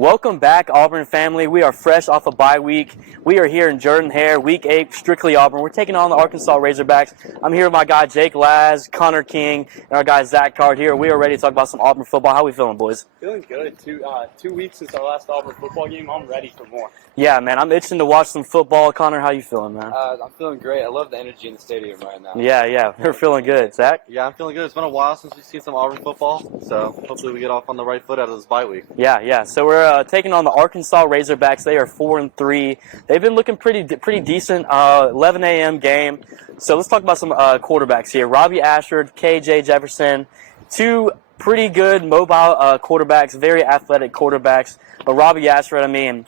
Welcome back, Auburn family. We are fresh off a bye week. We are here in Jordan-Hare, Week 8, strictly Auburn. We're taking on the Arkansas Razorbacks. I'm here with my guy Jake Laz, Connor King, and our guy Zach Card here. We are ready to talk about some Auburn football. How we feeling, boys? Feeling good. 2 weeks since our last Auburn football game. I'm ready for more. Yeah, man. I'm itching to watch some football. Connor, how you feeling, man? I'm feeling great. I love the energy in the stadium right now. Yeah. We're feeling good. Zach? Yeah, I'm feeling good. It's been a while since we've seen some Auburn football, so hopefully we get off on the right foot out of this bye week. Yeah. So we're taking on the Arkansas Razorbacks. They are 4-3. They've been looking pretty decent. 11 a.m. game. So let's talk about some quarterbacks here. Robbie Ashford, KJ Jefferson, two pretty good mobile quarterbacks, very athletic quarterbacks. But Robbie Ashford, I mean,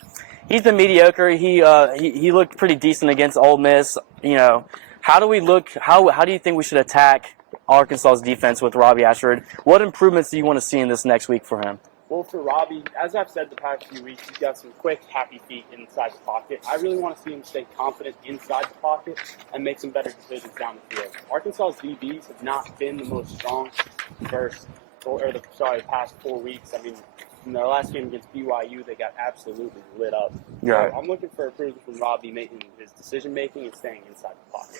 he's been mediocre. He looked pretty decent against Ole Miss. You know, how do we look? How do you think we should attack Arkansas's defense with Robbie Ashford? What improvements do you want to see in this next week for him? Well, for Robbie, as I've said the past few weeks, he's got some quick, happy feet inside the pocket. I really want to see him stay confident inside the pocket and make some better decisions down the field. Arkansas's DBs have not been the most strong past 4 weeks. I mean, in their last game against BYU, they got absolutely lit up. Yeah. So I'm looking for improvement from Robbie making his decision-making and staying inside the pocket.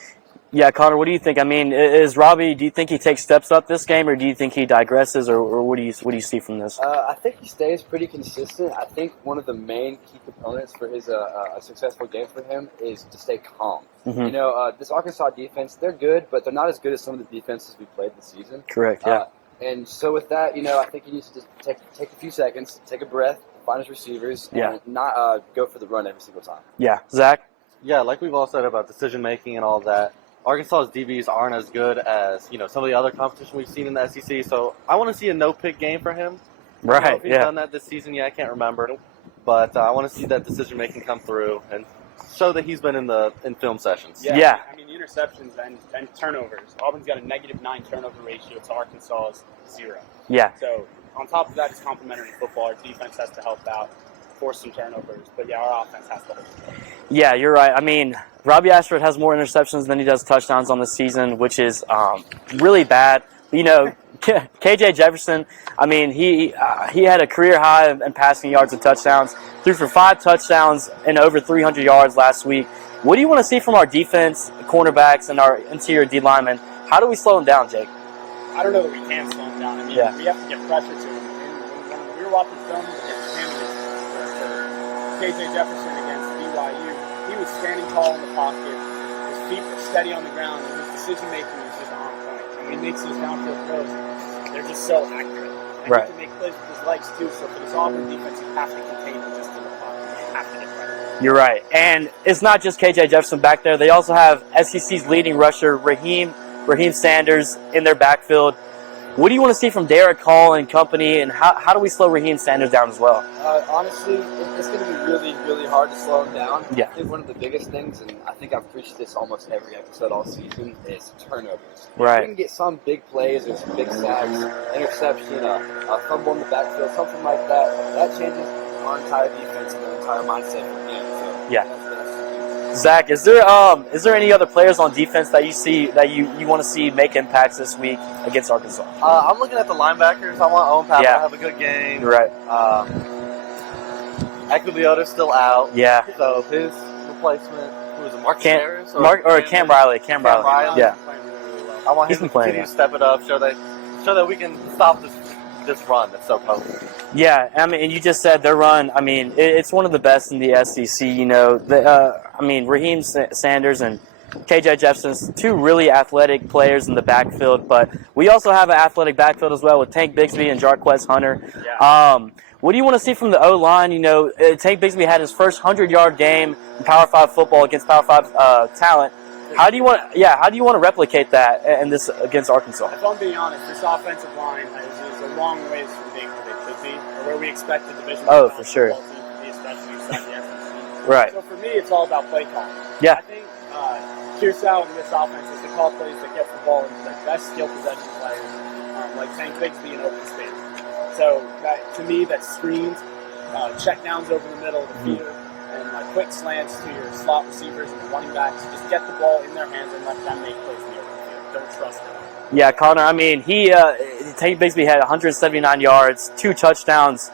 Yeah, Connor, what do you think? I mean, is Robbie, do you think he takes steps up this game, or do you think he digresses, or what do you see from this? I think he stays pretty consistent. I think one of the main key components for his a successful game for him is to stay calm. Mm-hmm. You know, this Arkansas defense, they're good, but they're not as good as some of the defenses we played this season. Correct, yeah. And so with that, you know, I think he needs to just take a few seconds, take a breath, find his receivers, and not go for the run every single time. Yeah. Zach? Yeah, like we've all said about decision-making and all that, Arkansas's DBs aren't as good as, you know, some of the other competition we've seen in the SEC, so I want to see a no-pick game for him. Right, you know, if he's done that this season, I can't remember. But I want to see that decision-making come through and show that he's been in film sessions. Yeah. I mean, interceptions and turnovers. Auburn's got a -9 turnover ratio to Arkansas's 0. Yeah. So on top of that, it's complementary football. Our defense has to help out, force some turnovers. But yeah, our offense has to help. Yeah, you're right. I mean, Robbie Ashford has more interceptions than he does touchdowns on the season, which is really bad. You know, KJ Jefferson, I mean, he had a career high in passing yards and touchdowns. Threw for 5 touchdowns and over 300 yards last week. What do you want to see from our defense, cornerbacks, and our interior D linemen? How do we slow them down, Jake? I don't know that we can slow him down. I mean, we have to get pressure to him. When we were watching film against KJ Jefferson against BYU, he was standing tall in the pocket. His feet were steady on the ground, and his decision-making was just on point. And when he makes those downfield throws, they're just so accurate. And right. He can make plays with his legs, too. So for this Auburn defense, you have to contain him just in the pocket. You have to get pressure. You're right. And it's not just KJ Jefferson back there. They also have SEC's leading rusher, Raheem Sanders, in their backfield. What do you want to see from Derek Hall and company, and how do we slow Raheem Sanders down as well? Honestly, it's going to be really, really hard to slow him down. Yeah. I think one of the biggest things, and I think I've preached this almost every episode all season, is turnovers. Right. If we can get some big plays or some big sacks, interception, a fumble in the backfield, something like that, that changes our entire defense and the entire mindset of the game. So Yeah. that's Zach, is there any other players on defense that you see that you want to see make impacts this week against Arkansas? I'm looking at the linebackers. I want Owen Pappas to have a good game. You're right. Equiliota's still out. Yeah. So his replacement, who is it, Mark Harris? Cam Riley. Cam Riley. Yeah. I want He's him been to playing, continue to step it up, show that we can stop this run that's so potent. Yeah, I mean, and you just said their run. I mean, it's one of the best in the SEC. You know, Raheem Sanders and KJ Jefferson, two really athletic players in the backfield. But we also have an athletic backfield as well with Tank Bigsby and Jarquez Hunter. Yeah. What do you want to see from the O-line? You know, Tank Bigsby had his first 100-yard game in Power 5 football against Power 5 talent. How do you want to replicate that in this against Arkansas? If I'm being honest, this offensive line is a long ways from being where they could be, or where we expect the division. For sure. Team to be, especially inside the SEC. Right. So for me, it's all about play calling. Yeah. I think Kearsau in this offense is to call plays that get the ball into their best skill possession players, like Tank Bigsby in open space. So to me, that screens, check downs over the middle of the field, and quick slants to your slot receivers and the running backs. Just get the ball in their hands and let them make plays in the open field. Don't trust them. Yeah, Connor, I mean, Tank Bigsby had 179 yards, 2 touchdowns.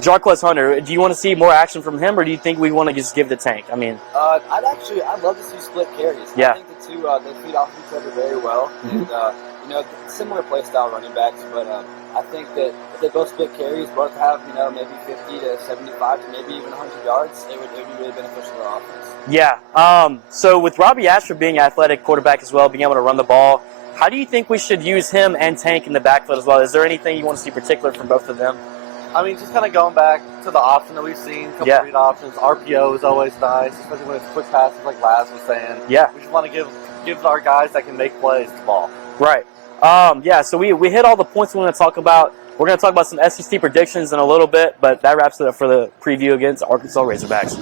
Jarquez Hunter, do you want to see more action from him, or do you think we want to just give the Tank? I mean, I'd love to see split carries. Yeah. I think the two they feed off each other very well, and similar play style running backs. But I think that if they both split carries, both have maybe 50 to 75 to maybe even 100 yards, it would be really beneficial to our offense. Yeah. So with Robbie Ashford being an athletic quarterback as well, being able to run the ball, how do you think we should use him and Tank in the backfield as well? Is there anything you want to see particular from both of them? I mean, just kind of going back to the option that we've seen, couple read options. RPO is always nice, especially when it's quick passes like Laz was saying. Yeah. We just want to give our guys that can make plays the ball. Right. So we hit all the points we want to talk about. We're going to talk about some SEC predictions in a little bit, but that wraps it up for the preview against Arkansas Razorbacks.